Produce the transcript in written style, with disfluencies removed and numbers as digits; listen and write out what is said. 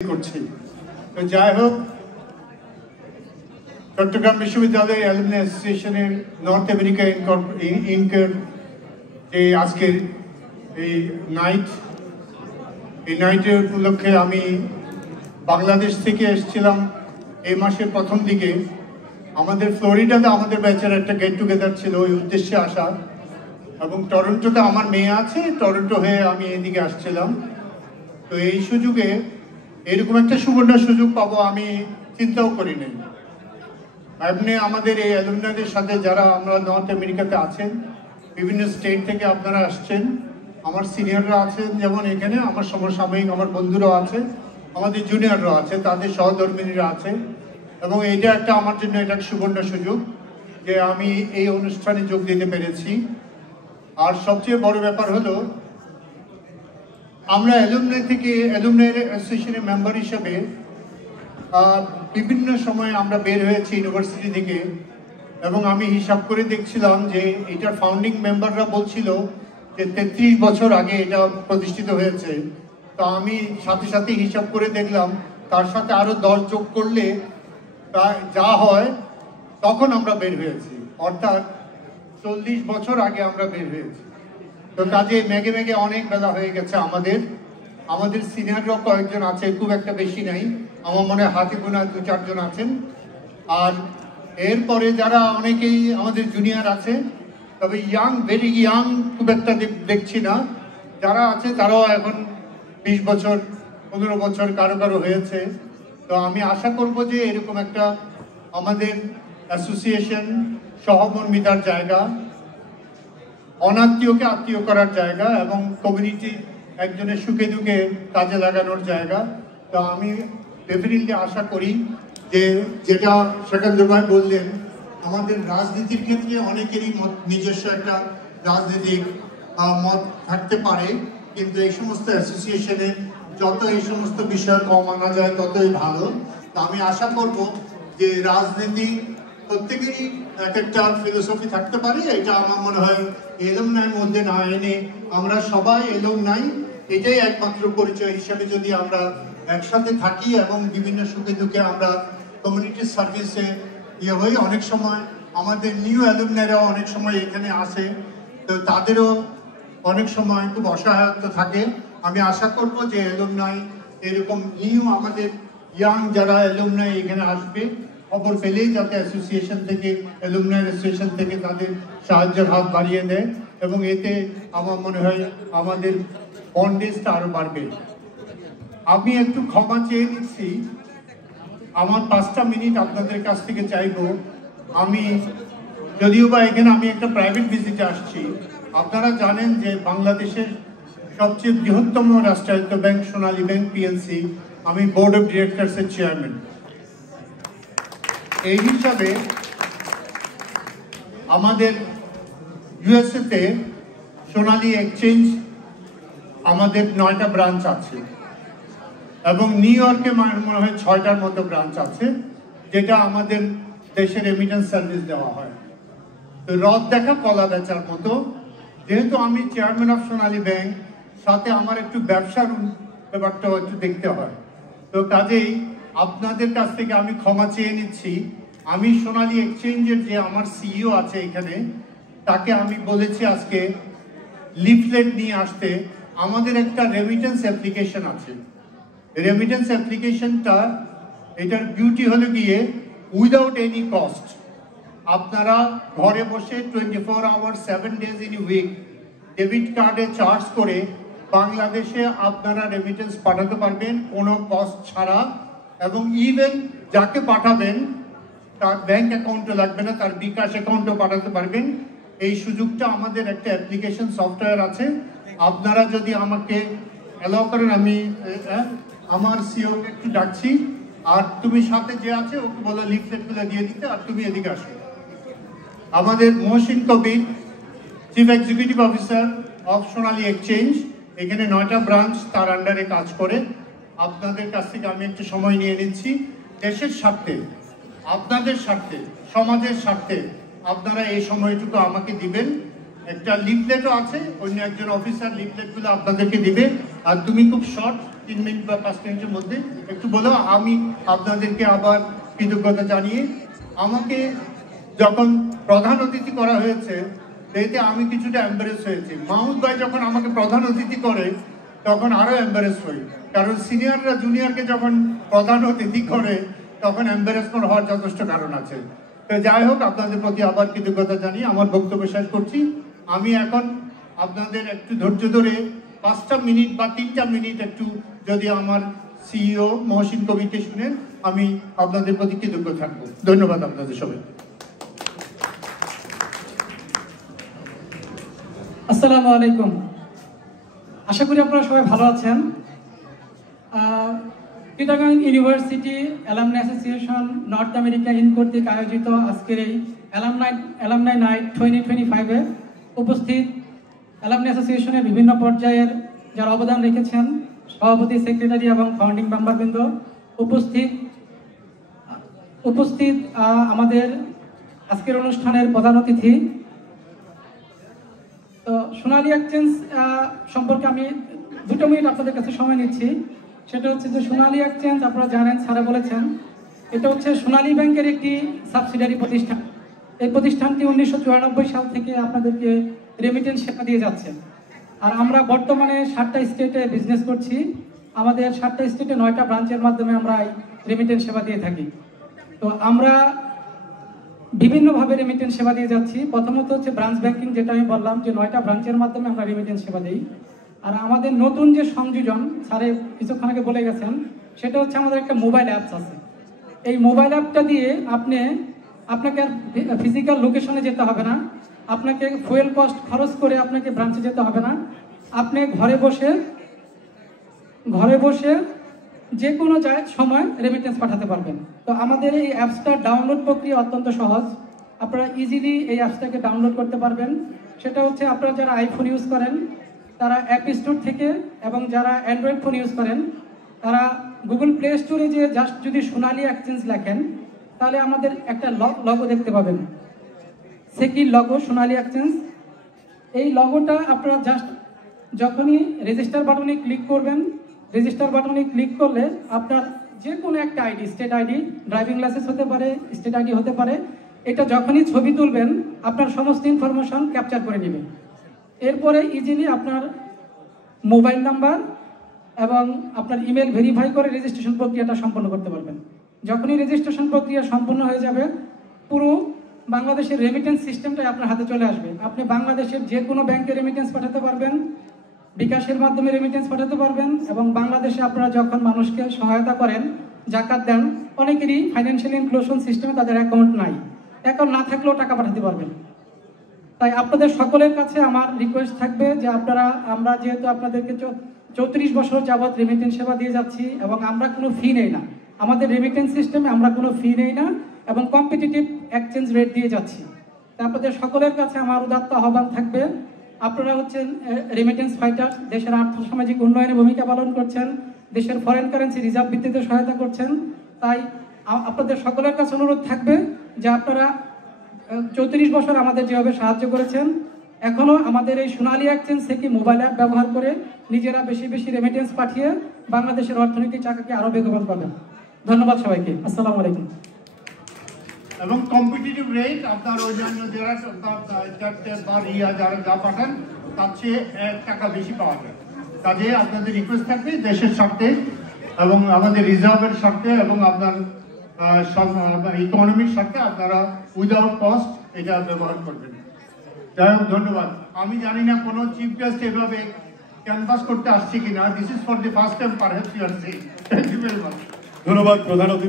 করছি। তো যাই হোক, চট্টগ্রাম বিশ্ববিদ্যালয়ের অ্যালুমনি অ্যাসোসিয়েশনের নর্থ আমেরিকা ইনকের যে আজকের এই নাইটের উপলক্ষে আমি বাংলাদেশ থেকে এসেছিলাম এই মাসের প্রথম দিকে। আমাদের ফ্লোরিডাতে আমাদের ব্যাচের একটা গেট টুগেদার ছিল, ওই উদ্দেশ্যে আসা। এবং টরন্টোতে আমার মেয়ে আছে, টরন্টো হয়ে আমি এদিকে আসছিলাম। তো এই সুযোগে এরকম একটা সুবর্ণ সুযোগ পাবো আমি চিন্তাও করিনি। এমনি আমাদের এই অ্যালুমনাদের সাথে যারা আমরা নর্থ আমেরিকাতে আছেন, বিভিন্ন স্টেট থেকে আপনারা আসছেন, আমার সিনিয়ররা আছেন, যেমন এখানে আমার সমসাময়িক আমার বন্ধুরাও আছে, আমাদের জুনিয়ররা আছে, তাদের সহধর্মিনীরা আছে। এবং এইটা একটা আমার জন্য এটা সুবর্ণ সুযোগ যে আমি এই অনুষ্ঠানে যোগ দিতে পেরেছি। আর সবচেয়ে বড় ব্যাপার হলো আমরা অ্যালুমনি অ্যাসোসিয়েশনের মেম্বার হিসেবে বিভিন্ন সময় আমরা বের হয়েছি ইউনিভার্সিটি থেকে। এবং আমি হিসাব করে দেখছিলাম যে এটার ফাউন্ডিং মেম্বাররা বলছিল যে 33 বছর আগে এটা প্রতিষ্ঠিত হয়েছে। তো আমি সাথে সাথে হিসাব করে দেখলাম তার সাথে আরো 10 যোগ করলে যা হয় তখন আমরা বের হয়েছি, অর্থাৎ 40 বছর আগে আমরা বের হয়েছি। তো কাজে মেঘে মেঘে অনেক বেলা হয়ে গেছে। আমাদের সিনিয়ররাও কয়েকজন আছে, খুব একটা বেশি নাই, আমার মনে হয় হাতে গোনা 2-4 জন আছেন। আর এরপরে যারা অনেকেই আমাদের জুনিয়র আছে, তবে ভেরি ইয়াং খুব একটা দেখছি না। যারা আছে তারাও এখন 20 বছর 15 বছর কারো হয়েছে। তো আমি আশা করব যে এরকম একটা আমাদের অ্যাসোসিয়েশন সহমর্মিতার জায়গা, অনাত্মীয়কে আত্মীয় করার জায়গা এবং কমিউনিটি একজনের সুখে দুঃখে কাজে লাগানোর জায়গা। তো আমি ডেফিনেটলি আশা করি যে যেটা সেকেন্দ্র ভাই বললেন, আমাদের রাজনীতির ক্ষেত্রে অনেকেরই নিজস্ব একটা রাজনৈতিক মত থাকতে পারে, কিন্তু এই সমস্ত অ্যাসোসিয়েশনে যত এই সমস্ত বিষয় কম আনা যায় ততই ভালো। তো আমি আশা করব যে রাজনীতি প্রত্যেকেরই এক একটা ফিলোসফি থাকতে পারে, এটা আমার মনে হয় এলুমনাইয়ের মধ্যে না এনে আমরা সবাই এলুমনাই, এটাই একমাত্র পরিচয় হিসাবে যদি আমরা একসাথে থাকি এবং বিভিন্ন সুখে দুঃখে আমরা কমিউনিটি সার্ভিসে হই। অনেক সময় আমাদের নিউ অ্যালুমনাইরাও অনেক সময় এখানে আসে, তো তাদেরও অনেক সময় খুব অসহায়তা থাকে। আমি আশা করব যে অ্যালুমনাই এরকম নিউ আমাদের ইয়াং যারা অ্যালুমনাই এখানে আসবে, খবর পেলেই যাতে অ্যাসোসিয়েশন থেকে অ্যালুমনাই অ্যাসোসিয়েশন থেকে তাদের সাহায্যের হাত বাড়িয়ে দেয়, এবং এতে আমার মনে হয় আমাদের বন্ডেজটা আরো বাড়বে। আমি একটু ক্ষমা চেয়ে নিচ্ছি, আমার 5টা মিনিট আপনাদের কাছ থেকে চাইবো। আমি যদিও বা এখানে আমি একটা প্রাইভেট ভিজিটে আসছি। আপনারা জানেন যে বাংলাদেশের সবচেয়ে বৃহত্তম রাষ্ট্রায়ত্ত ব্যাংক সোনালী ব্যাংক পিএলসি, আমি বোর্ড অফ ডিরেক্টরসের চেয়ারম্যান। এই হিসাবে আমাদের ইউএসএতে সোনালী এক্সচেঞ্জ আমাদের 9টা ব্রাঞ্চ আছে, এবং নিউ ইয়র্কে মনে হয় 6টার মতো ব্রাঞ্চ আছে, যেটা আমাদের দেশের রেমিটেন্স সার্ভিস দেওয়া হয়। তো রথ দেখা কলা বেচার মতো, যেহেতু আমি চেয়ারম্যান অফ সোনালী ব্যাংক, সাথে আমার একটু ব্যবসার ব্যাপারটাও একটু দেখতে হয়। তো কাজেই আপনাদের কাছ থেকে আমি ক্ষমা চেয়ে নিচ্ছি। আমি সোনালী এক্সচেঞ্জের যে আমার সিইও আছে এখানে, তাকে আমি বলেছি আজকে লিফলেট নিয়ে আসতে। আমাদের একটা রেমিটেন্স অ্যাপ্লিকেশন আছে। রেমিটেন্স অ্যাপ্লিকেশনটা, এটার বিউটি হলো গিয়ে উইদাউট এনি কস্ট আপনারা ঘরে বসে 24 hours 7 days in week debit কার্ডে চার্জ করে বাংলাদেশে আপনারা রেমিটেন্স পাঠাতে পারবেন কোনো কস্ট ছাড়া। এবং ইভেন যাকে পাঠাবেন তার ব্যাংক অ্যাকাউন্টে লাগবে না, তার বিকাশ অ্যাকাউন্টও পাঠাতে পারবেন। এই সুযোগটা আমাদের একটা অ্যাপ্লিকেশন সফটওয়্যার আছে। আপনারা যদি আমাকে অ্যালাউ করেন, আমি আমার সিওকে একটু ডাকছি, আর তুমি সাথে যে আছে ওকে বলো লিফলেটগুলো দিয়ে দিতে, আর তুমি এদিকে আসো। আমাদের Mohsin Kabir, chief executive officer of Sonali exchange, এখানে 9টা ব্রাঞ্চ তার আন্ডারে কাজ করে। আপনাদের কাছ থেকে আমি একটু সময় নিয়ে নিচ্ছি, দেশের স্বার্থে, আপনাদের স্বার্থে, সমাজের স্বার্থে আপনারা এই সময়টুকু আমাকে দিবেন। একটা লিফলেটও আছে, অন্য একজন অফিসার লিফলেটগুলো আপনাদেরকে দিবে। আর তুমি খুব শর্ট 3 মিনিট বা 5 মিনিটের মধ্যে একটু বলো। আমি আপনাদেরকে আবার কৃতজ্ঞতা জানিয়ে আমাকে যখন প্রধান অতিথি করা হয়েছে এতে আমি কিছুটা এম্বারেস হয়েছি। মাহমুদ ভাই যখন আমাকে প্রধান অতিথি করে তখন আরও এম্বারেস হই, কারণ সিনিয়ররা জুনিয়রকে যখন প্রধান অতিথি করে তখন এম্বারেসমেন্ট হওয়ার যথেষ্ট কারণ আছে। তো যাই হোক, আপনাদের প্রতি আবার কৃতজ্ঞতা জানিয়ে আমার বক্তব্য শেষ করছি। আমি এখন আপনাদের একটু ধৈর্য ধরে 5টা মিনিট বা 3টা মিনিট একটু যদি আমার সিইও মহসিন কবিরকে শুনেন, আমি আপনাদের প্রতি কৃতজ্ঞ থাকবো। ধন্যবাদ আপনাদের সবাই। আসসালামু আলাইকুম। আশা করি আপনারা সবাই ভালো আছেন। Chittagong university alumni association north America in কর্তৃক আয়োজিত আজকের এই অ্যালামনাই নাইট 2025-এ উপস্থিত অ্যালামনাই অ্যাসোসিয়েশনের বিভিন্ন পর্যায়ের যারা অবদান রেখেছেন, সভাপতি, সেক্রেটারি এবং ফাউন্ডিং মেম্বারবৃন্দ, উপস্থিত আমাদের আজকের অনুষ্ঠানের প্রধান অতিথি। তো সোনালী এক্সচেঞ্জ সম্পর্কে আমি 2 মিনিট আপনাদের কাছে সময় নিচ্ছি। সেটা হচ্ছে যে সোনালী এক্সচেঞ্জ, আপনারা জানেন, স্যারা বলেছেন, এটা হচ্ছে সোনালী ব্যাংকের একটি সাবসিডিয়ারি প্রতিষ্ঠান। এই প্রতিষ্ঠানটি 1994 সাল থেকে আপনাদেরকে রেমিটেন্স সেবা দিয়ে যাচ্ছে। আর আমরা বর্তমানে 7টা স্টেটে বিজনেস করছি। আমাদের 7টা স্টেটে 9টা ব্রাঞ্চের মাধ্যমে আমরা এই রেমিটেন্স সেবা দিয়ে থাকি। তো আমরা বিভিন্নভাবে রেমিটেন্স সেবা দিয়ে যাচ্ছি। প্রথমত হচ্ছে ব্রাঞ্চ ব্যাংকিং, যেটা আমি বললাম যে 9টা ব্রাঞ্চের মাধ্যমে আমরা রেমিটেন্স সেবা দিই। আর আমাদের নতুন যে সংযোজন স্যারে কিছুক্ষণ আগে বলে গেছেন, সেটা হচ্ছে আমাদের একটা মোবাইল অ্যাপস আছে। এই মোবাইল অ্যাপটা দিয়ে আপনাকে আর ফিজিক্যাল লোকেশনে যেতে হবে না, আপনাকে ফুয়েল কস্ট খরচ করে আপনাকে ব্রাঞ্চে যেতে হবে না। আপনি ঘরে বসে যে কোনো সময় রেমিটেন্স পাঠাতে পারবেন। তো আমাদের এই অ্যাপসটার ডাউনলোড প্রক্রিয়া অত্যন্ত সহজ। আপনারা ইজিলি এই অ্যাপসটাকে ডাউনলোড করতে পারবেন। সেটা হচ্ছে আপনারা যারা আইফোন ইউজ করেন তারা অ্যাপ স্টোর থেকে, এবং যারা অ্যান্ড্রয়েড ফোন ইউজ করেন তারা গুগল প্লে স্টোরে যে জাস্ট যদি সোনালী এক্সচেঞ্জ লেখেন তাহলে আমাদের একটা লগো দেখতে পাবেন, সেকির লগো, সোনালী এক্সচেঞ্জ। এই লগোটা আপনারা জাস্ট যখনই রেজিস্টার বাটনে ক্লিক করবেন, রেজিস্টার বাটনে ক্লিক করলে আপনার যে কোনো একটা ID, state ID, driving licence হতে পারে, স্টেট আইডি হতে পারে, এটা যখনই ছবি তুলবেন আপনার সমস্ত ইনফরমেশন ক্যাপচার করে নেবে। এরপরে ইজিলি আপনার মোবাইল নাম্বার এবং আপনার ইমেল ভেরিফাই করে রেজিস্ট্রেশন প্রক্রিয়াটা সম্পন্ন করতে পারবেন। যখনই রেজিস্ট্রেশন প্রক্রিয়া সম্পূর্ণ হয়ে যাবে, পুরো বাংলাদেশের রেমিটেন্স সিস্টেমটাই আপনার হাতে চলে আসবে। আপনি বাংলাদেশের যে কোনো ব্যাংকে রেমিটেন্স পাঠাতে পারবেন, বিকাশের মাধ্যমে রেমিটেন্স পাঠাতে পারবেন, এবং বাংলাদেশে আপনারা যখন মানুষকে সহায়তা করেন, জাকাত দেন, অনেকেরই ফাইন্যান্সিয়াল ইনক্লুশন সিস্টেমে তাদের অ্যাকাউন্ট নাই, অ্যাকাউন্ট না থাকলেও টাকা পাঠাতে পারবেন। তাই আপনাদের সকলের কাছে আমার রিকোয়েস্ট থাকবে যে আমরা যেহেতু আপনাদেরকে 34 বছর যাবৎ রেমিটেন্স সেবা দিয়ে যাচ্ছি এবং আমরা কোনো ফি নেই না, আমাদের রেমিটেন্স সিস্টেমে আমরা কোনো ফি নেই না এবং কম্পিটিটিভ এক্সচেঞ্জ রেট দিয়ে যাচ্ছি। তাই আপনাদের সকলের কাছে আমার উদাত্ত আহ্বান থাকবে, আপনারা হচ্ছেন রেমিটেন্স ফাইটার, দেশের আর্থসামাজিক উন্নয়নে ভূমিকা পালন করছেন, দেশের ফরেন কারেন্সি রিজার্ভ ভিত্তিতে সহায়তা করছেন। তাই আপনাদের সকলের কাছে অনুরোধ থাকবে যে আপনারা 34 বছর আমাদের যেভাবে সাহায্য করেছেন, এখনও আমাদের এই সোনালী এক্সচেঞ্জ থেকে মোবাইল অ্যাপ ব্যবহার করে নিজেরা বেশি বেশি রেমিটেন্স পাঠিয়ে বাংলাদেশের অর্থনৈতিক চাকাকে আরও বেগবান করবেন। ধন্যবাদ সবাইকে। আসসালামু আলাইকুম। এবং কম্পিটিটিভ রেট আপনার অন্যান্য যারা যারা যা পাঠান তার চেয়ে 1 টাকা বেশি পাওয়া যায়। কাজে আপনাদের রিকোয়েস্ট থাকবে দেশের স্বার্থে এবং আমাদের রিজার্ভের স্বার্থে এবং আপনার ইকোনমির স্বার্থে আপনারা উইদাউট কস্ট এটা ব্যবহার করবেন। যাই হোক, ধন্যবাদ। আমি জানি না কোনো চিফ গেস্ট এভাবে ক্যানভাস করতে আসছে কিনা। This is for the first time perhaps you are saying. Thank you very much. ধন্যবাদ প্রধান অতিথি।